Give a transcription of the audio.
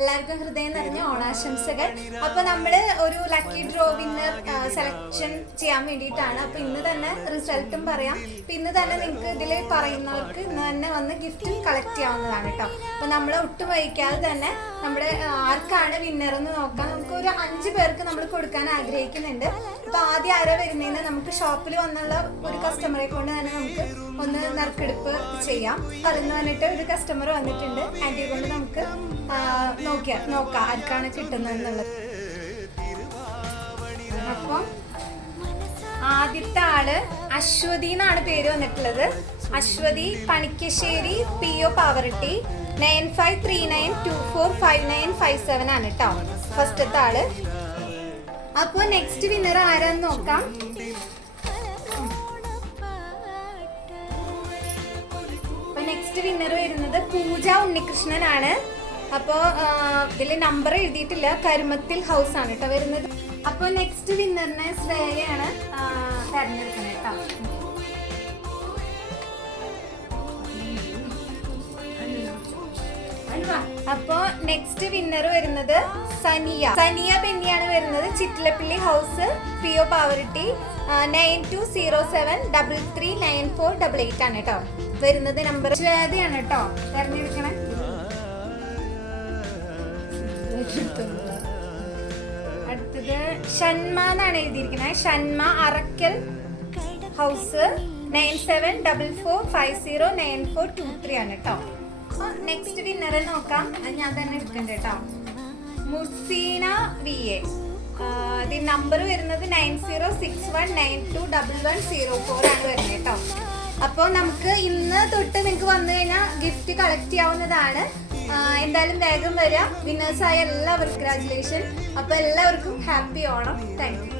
എല്ലാവർക്കും ഹൃദയം നിറഞ്ഞ ഓണാശംസകൾ. അപ്പോൾ നമ്മൾ ഒരു ലക്കി ഡ്രോ വിന്നർ സെലക്ഷൻ ചെയ്യാൻ വേണ്ടിയിട്ടാണ്. അപ്പോൾ ഇന്ന് തന്നെ റിസൾട്ടും പറയാം. അപ്പോൾ ഇന്ന് തന്നെ നിങ്ങൾക്ക് ഇതിൽ പറയുന്നവർക്ക് ഇന്ന് തന്നെ വന്ന് ഗിഫ്റ്റ് കളക്ട് ചെയ്യാവുന്നതാണ് കേട്ടോ. അപ്പോൾ നമ്മൾ ഒട്ടും വൈകാതെ തന്നെ നമ്മുടെ ആർക്കാണ് വിന്നർ എന്ന് നോക്കാം. നമുക്ക് ഒരു 5 പേർക്ക് നമ്മൾ കൊടുക്കാൻ ആഗ്രഹിക്കുന്നുണ്ട്. അപ്പോൾ ആദ്യം ആരാ വരുന്നതെന്ന് നമുക്ക് ഷോപ്പിൽ വന്നുള്ള ഒരു കസ്റ്റമറെ കൊണ്ട് തന്നെ നമുക്ക് ഒന്ന് നറുക്കെടുപ്പ് ചെയ്യാം. അതിന് പറഞ്ഞിട്ട് ഒരു കസ്റ്റമർ വന്നിട്ടുണ്ട്. ആൻറ്റിയെ കൊണ്ട് നമുക്ക് നോക്കാം ആർക്കാണ് കിട്ടുന്നതെന്നുള്ളത്. അപ്പം ആദ്യത്തെ ആള് അശ്വതി എന്നാണ് പേര് വന്നിട്ടുള്ളത്. അശ്വതി പണിക്കശ്ശേരി PO പാവറട്ടി 9539245957 ആണ് കേട്ടോ ഫസ്റ്റത്തെ ആള്. അപ്പൊ നെക്സ്റ്റ് വിന്നർ ആരാന്ന് നോക്കാം. നെക്സ്റ്റ് വിന്നർ വരുന്നത് പൂജ ഉണ്ണികൃഷ്ണനാണ്. അപ്പോൾ ഇതിൽ നമ്പർ എഴുതിയിട്ടില്ല. കരുമത്തിൽ ഹൗസ് ആണ് കേട്ടോ വരുന്നത്. അപ്പോൾ നെക്സ്റ്റ് വിന്നറിനെ ശ്രേയയാണ് തെരഞ്ഞെടുക്കുന്നത് കേട്ടോ. അപ്പോ നെക്സ്റ്റ് വിന്നർ വരുന്നത് സനിയ ബെന്നിയാണ് വരുന്നത്. ചിറ്റിലപ്പള്ളി ഹൗസ് PO പാവറട്ടി 9207339488 ആണ് കേട്ടോ വരുന്നത്. നമ്പർ ശ്വേതയാണ് കേട്ടോ തെരഞ്ഞെടുക്കണേ. അടുത്തത് ഷന്മ എന്നാണ് എഴുതിയിരിക്കുന്നത്. ഷന്മ അറക്കൽ ഹൗസ് 9744509423 ആണ് കേട്ടോ. നെക്സ്റ്റ് വിന്നറെ നോക്കാം. ഞാൻ തന്നെ എടുക്കണ്ട കേട്ടോ. മുർസീന VA. ഇത് നമ്പർ വരുന്നത് 9061921104 ആണ് വരുന്നത് കേട്ടോ. അപ്പോൾ നമുക്ക് ഇന്ന് തൊട്ട് നിങ്ങൾക്ക് വന്നു കഴിഞ്ഞാൽ ഗിഫ്റ്റ് കളക്ട് ചെയ്യാവുന്നതാണ്. എന്തായാലും വേഗം വരിക. വിന്നേഴ്സായ എല്ലാവർക്കും കൺഗ്രാജുലേഷൻ. അപ്പോൾ എല്ലാവർക്കും ഹാപ്പി ഓണം. Thank you.